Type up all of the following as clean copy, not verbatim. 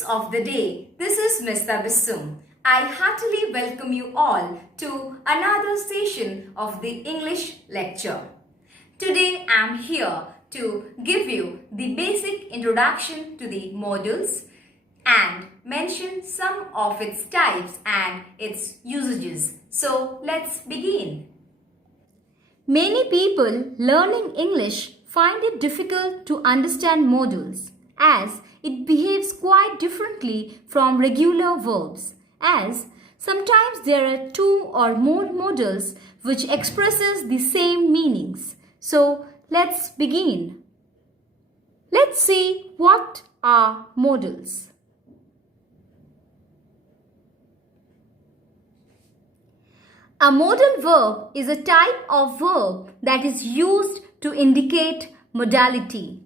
students of the day, this is Ms. Tabassum. I heartily welcome you all to another session of the English lecture. Today I am here to give you the basic introduction to the modals and mention some of its types and its usages. So let's begin. Many people learning English find it difficult to understand modals as it behaves quite differently from regular verbs, as sometimes there are two or more modals which expresses the same meanings. So let's begin. Let's see what are modals. A modal verb is a type of verb that is used to indicate modality.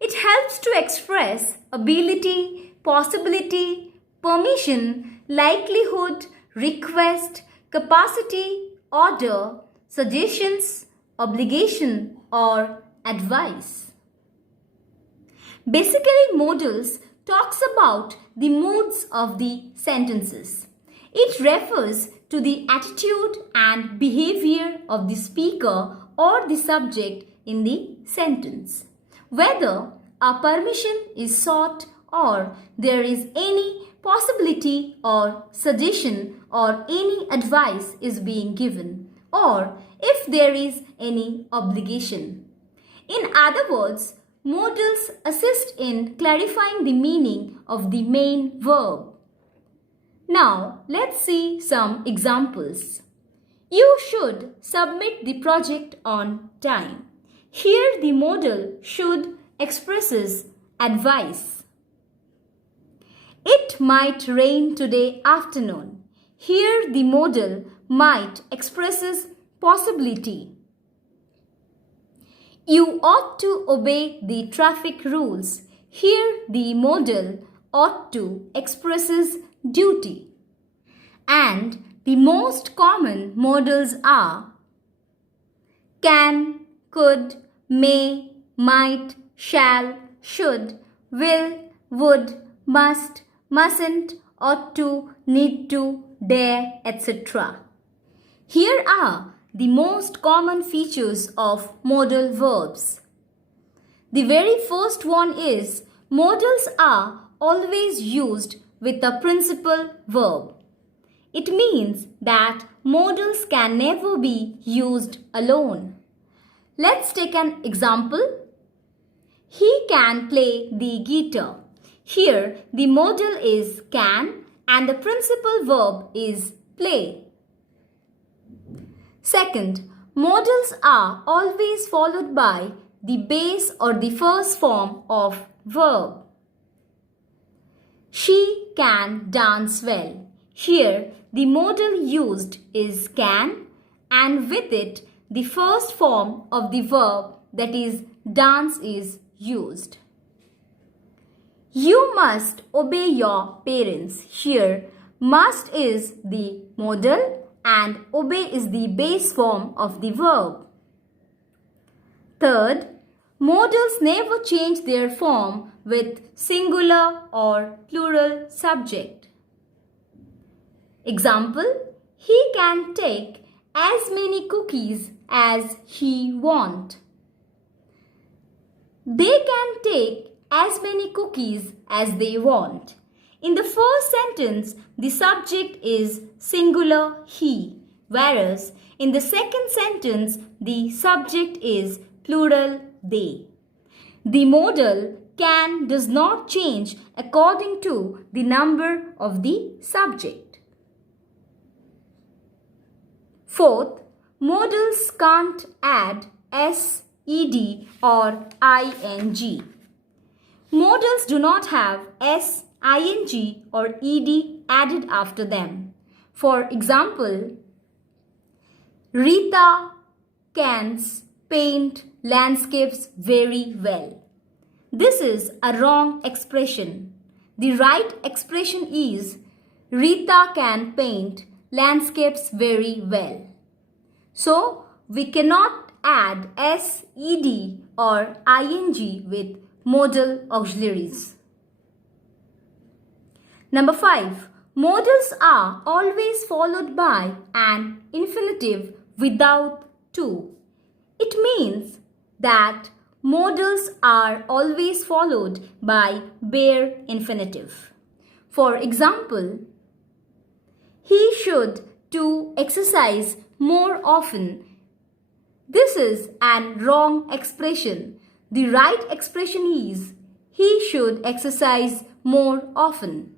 It helps to express ability, possibility, permission, likelihood, request, capacity, order, suggestions, obligation, or advice. Basically, modals talks about the moods of the sentences. It refers to the attitude and behavior of the speaker or the subject in the sentence. Whether a permission is sought or there is any possibility or suggestion or any advice is being given, or if there is any obligation. In other words, modals assist in clarifying the meaning of the main verb. Now, let's see some examples. You should submit the project on time. Here the modal should expresses advice. It might rain today afternoon. Here the modal might expresses possibility. You ought to obey the traffic rules. Here the modal ought to expresses duty. And the most common modals are can, could, may, might, shall, should, will, would, must, mustn't, ought to, need to, dare, etc. Here are the most common features of modal verbs. The very first one is modals are always used with a principal verb. It means that modals can never be used alone. Let's take an example. He can play the guitar. Here the modal is can and the principal verb is play. Second, modals are always followed by the base or the first form of verb. She can dance well. Here the modal used is can and with it the first form of the verb, that is dance, is used. You must obey your parents. Here must is the modal and obey is the base form of the verb. Third, modals never change their form with singular or plural subject. Example, he can take as many cookies as he wants. They can take as many cookies as they want. In the first sentence, the subject is singular he, whereas in the second sentence, the subject is plural they. The modal can does not change according to the number of the subject. Fourth, modals can't add s, ed or ing. Modals do not have s, ing or ed added after them. For example, Rita can paint landscapes very well. This is a wrong expression. The right expression is Rita can paint landscapes very well. So, we cannot add s, ed or ing with modal auxiliaries. Number 5. Modals are always followed by an infinitive without to. It means that modals are always followed by bare infinitive. For example, he should to exercise more often. This is an wrong expression. The right expression is he should exercise more often.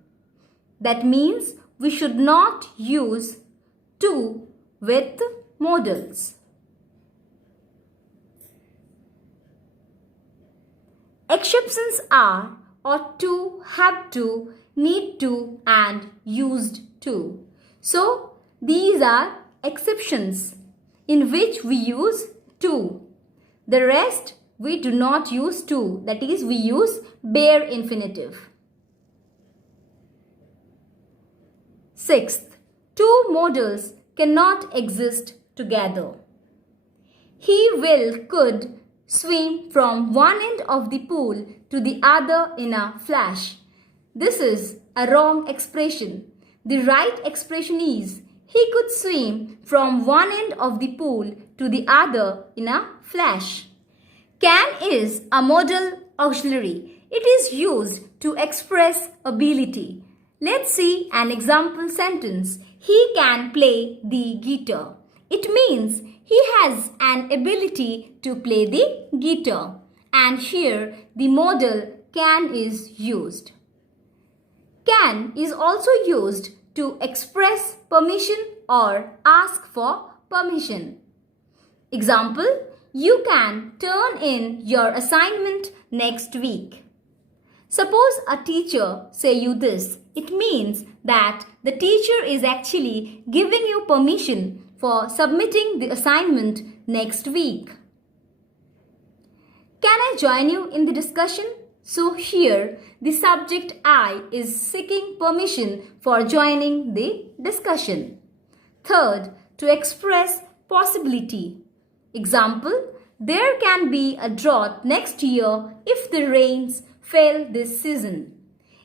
That means we should not use to with modals. Exceptions are ought to, have to, need to and used to. So these are exceptions in which we use to. The rest we do not use to, that is we use bare infinitive. Sixth, two modals cannot exist together. He will, could swim from one end of the pool to the other in a flash. This is a wrong expression. The right expression is he could swim from one end of the pool to the other in a flash. Can is a modal auxiliary. It is used to express ability. Let's see an example sentence. He can play the guitar. It means he has an ability to play the guitar. And here the modal can is used. Can is also used to express permission or ask for permission. Example, you can turn in your assignment next week. Suppose a teacher say you this. It means that the teacher is actually giving you permission for submitting the assignment next week. Can I join you in the discussion? So here the subject I is seeking permission for joining the discussion. Third, to express possibility. Example, there can be a drought next year if the rains fail this season.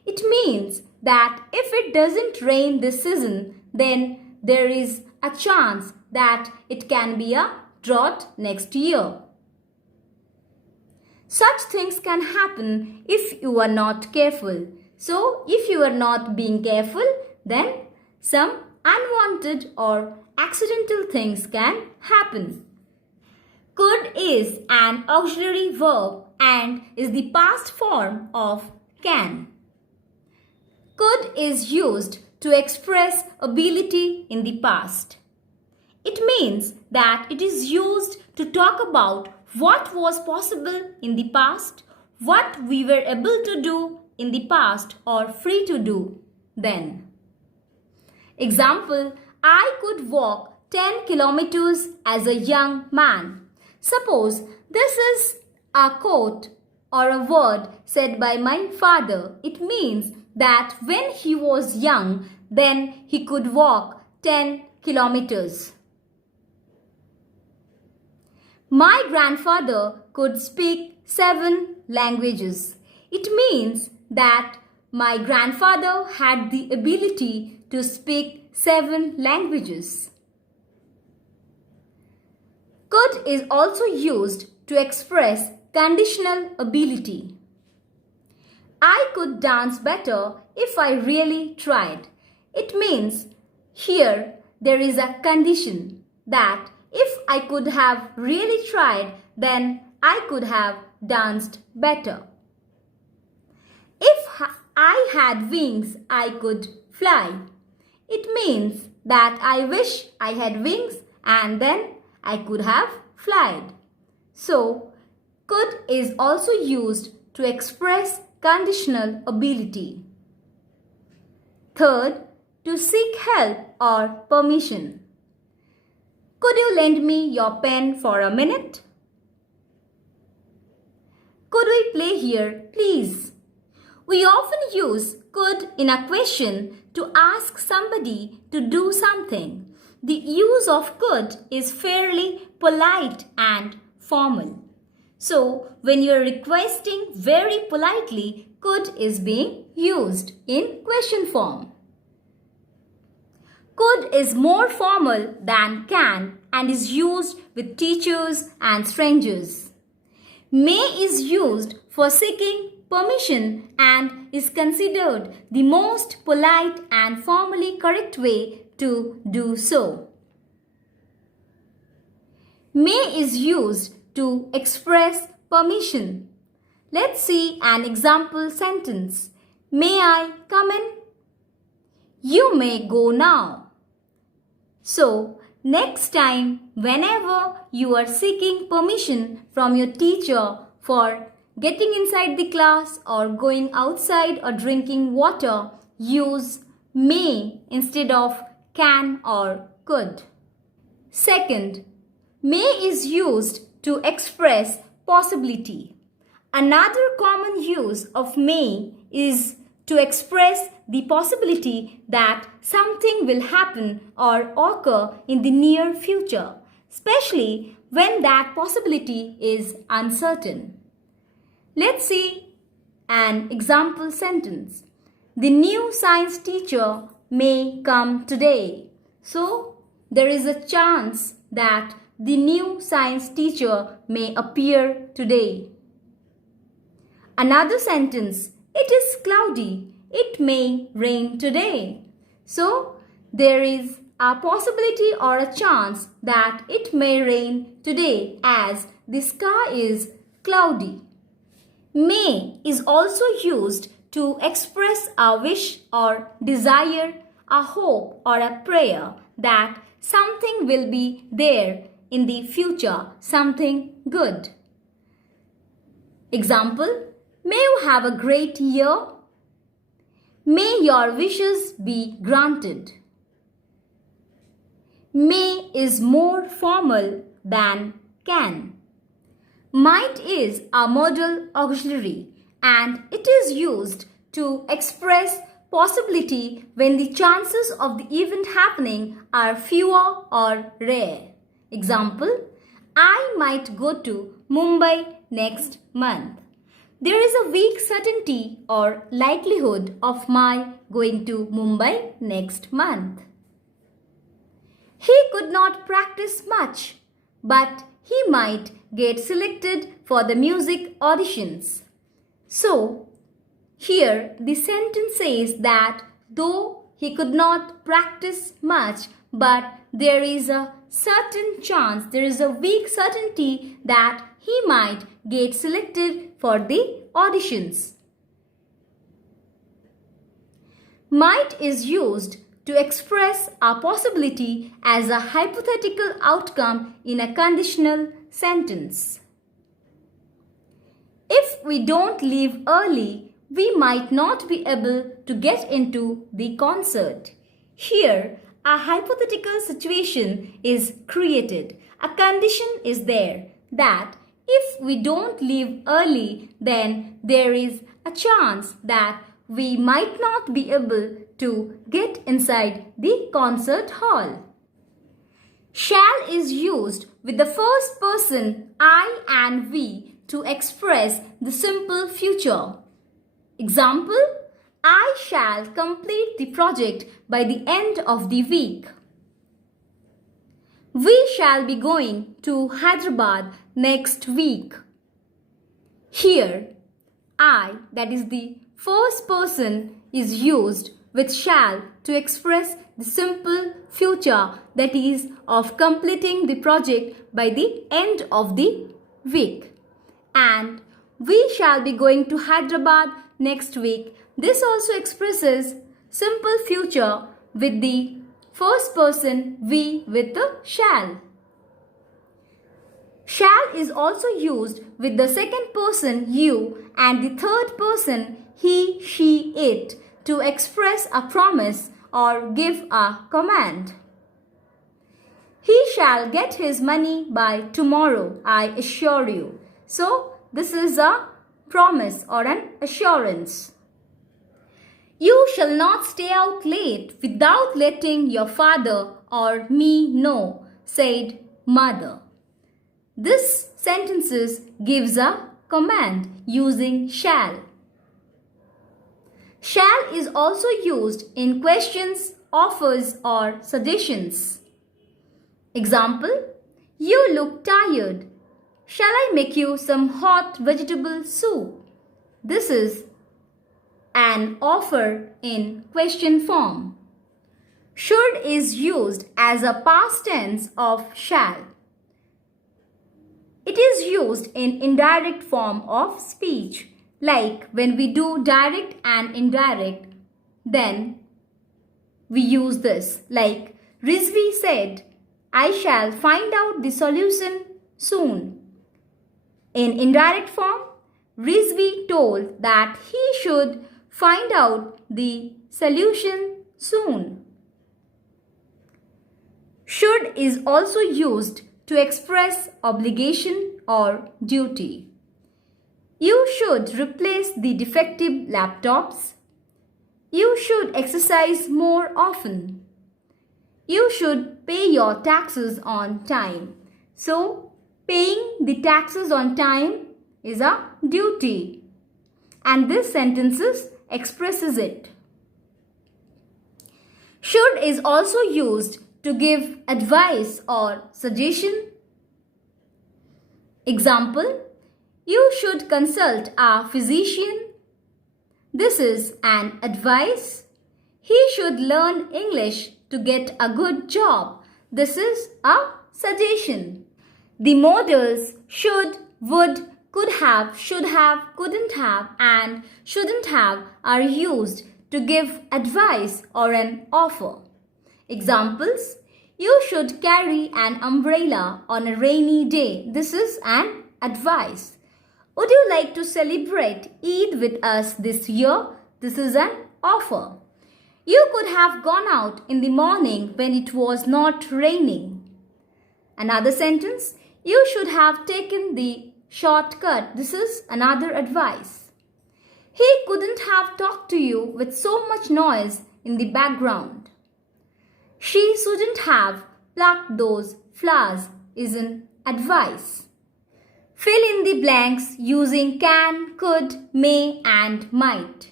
It means that if it doesn't rain this season, then there is a chance that it can be a drought next year. Such things can happen if you are not careful. So, if you are not being careful, then some unwanted or accidental things can happen. Could is an auxiliary verb and is the past form of can. Could is used to express ability in the past. It means that it is used to talk about what was possible in the past, what we were able to do in the past or free to do then. Example, I could walk 10 kilometers as a young man. Suppose this is a quote or a word said by my father. It means that when he was young, then he could walk 10 kilometers. My grandfather could speak 7 languages. It means that my grandfather had the ability to speak 7 languages. Could is also used to express conditional ability. I could dance better if I really tried. It means here there is a condition that if I could have really tried, then I could have danced better. If I had wings, I could fly. It means that I wish I had wings and then I could have flied. So, could is also used to express conditional ability. Third, to seek help or permission. Could you lend me your pen for a minute? Could we play here, please? We often use could in a question to ask somebody to do something. The use of could is fairly polite and formal. So, when you are requesting very politely could is being used in question form. Could is more formal than can and is used with teachers and strangers. May is used for seeking permission and is considered the most polite and formally correct way to do so. May is used to express permission. Let's see an example sentence. May I come in? You may go now. So, next time, whenever you are seeking permission from your teacher for getting inside the class or going outside or drinking water, use may instead of can or could. Second, may is used to express possibility. Another common use of may is to express the possibility that something will happen or occur in the near future, especially when that possibility is uncertain. Let's see an example sentence. The new science teacher may come today. So, there is a chance that the new science teacher may appear today. Another sentence. It is cloudy. It may rain today. So, there is a possibility or a chance that it may rain today as the sky is cloudy. May is also used to express a wish or desire, a hope or a prayer that something will be there in the future, something good. Example. May you have a great year. May your wishes be granted. May is more formal than can. Might is a modal auxiliary and it is used to express possibility when the chances of the event happening are fewer or rare. Example, I might go to Mumbai next month. There is a weak certainty or likelihood of my going to Mumbai next month. He could not practice much, but he might get selected for the music auditions. So, here the sentence says that though he could not practice much, but there is a certain chance, there is a weak certainty that he might get selected for the auditions. Might is used to express a possibility as a hypothetical outcome in a conditional sentence. If we don't leave early, we might not be able to get into the concert. Here, a hypothetical situation is created. A condition is there that if we don't leave early, then there is a chance that we might not be able to get inside the concert hall. Shall is used with the first person I and we to express the simple future. Example, I shall complete the project by the end of the week. We shall be going to Hyderabad next week. Here, I, that is the first person, is used with shall to express the simple future, that is of completing the project by the end of the week. And we shall be going to Hyderabad next week. This also expresses simple future with the first person we with the shall. Shall is also used with the second person you and the third person he, she, it to express a promise or give a command. He shall get his money by tomorrow, I assure you. So, this is a promise or an assurance. You shall not stay out late without letting your father or me know, said mother. This sentence gives a command using shall. Shall is also used in questions, offers, or suggestions. Example, you look tired. Shall I make you some hot vegetable soup? This is an offer in question form. Should is used as a past tense of shall. It is used in indirect form of speech, like when we do direct and indirect, then we use this. Like Rizvi said, I shall find out the solution soon. In indirect form, Rizvi told that he should find out the solution soon. Should is also used to express obligation or duty. You should replace the defective laptops. You should exercise more often. You should pay your taxes on time. So, paying the taxes on time is a duty. And this sentence expresses it. Should is also used to give advice or suggestion. Example, you should consult a physician. This is an advice. He should learn English to get a good job. This is a suggestion. The modals should, would, could have, should have, couldn't have, and shouldn't have are used to give advice or an offer. Examples, you should carry an umbrella on a rainy day. This is an advice. Would you like to celebrate Eid with us this year? This is an offer. You could have gone out in the morning when it was not raining. Another sentence, you should have taken the shortcut. This is another advice. He couldn't have talked to you with so much noise in the background. She shouldn't have plucked those flowers is an advice. Fill in the blanks using can, could, may and might.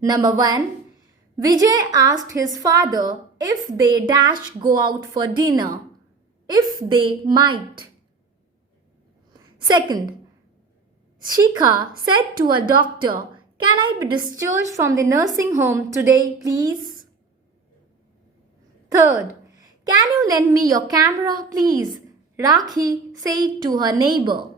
Number 1. Vijay asked his father if they dash go out for dinner. If they might. Second, Shikha said to a doctor, can I be discharged from the nursing home today, please? Third, can you lend me your camera, please? Rakhi said to her neighbor.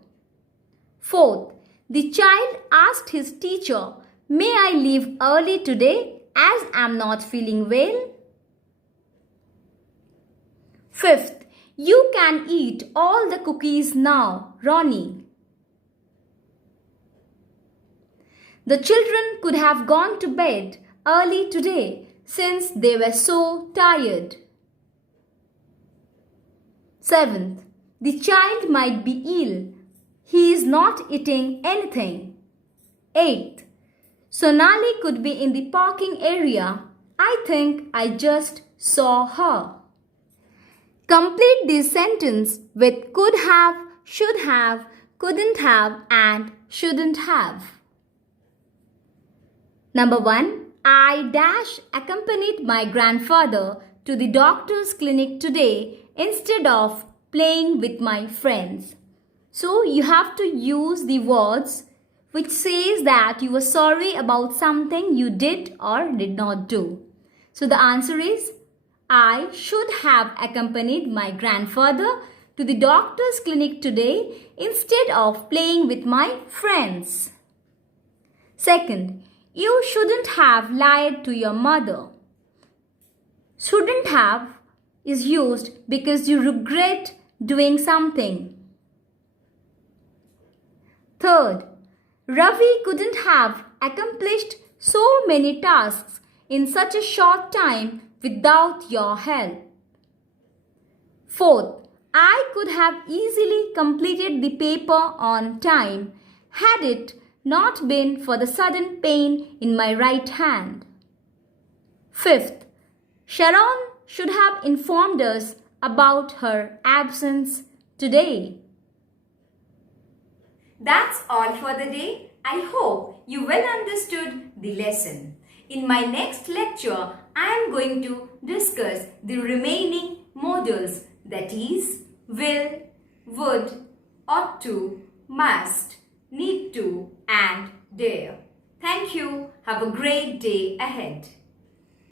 Fourth, the child asked his teacher, may I leave early today as I am not feeling well? Fifth, you can eat all the cookies now, Ronnie. The children could have gone to bed early today since they were so tired. Seventh, the child might be ill. He is not eating anything. Eighth, Sonali could be in the parking area. I think I just saw her. Complete this sentence with could have, should have, couldn't have and shouldn't have. Number 1. I dash accompanied my grandfather to the doctor's clinic today instead of playing with my friends. So you have to use the words which says that you were sorry about something you did or did not do. So the answer is I should have accompanied my grandfather to the doctor's clinic today instead of playing with my friends. Second, you shouldn't have lied to your mother. Shouldn't have is used because you regret doing something. Third, Ravi couldn't have accomplished so many tasks in such a short time without your help. Fourth, I could have easily completed the paper on time had it not been for the sudden pain in my right hand. Fifth, Sharon should have informed us about her absence today. That's all for the day. I hope you well understood the lesson. In my next lecture, I am going to discuss the remaining modals, that is, will, would, ought to, must, need to, and dare. Thank you. Have a great day ahead.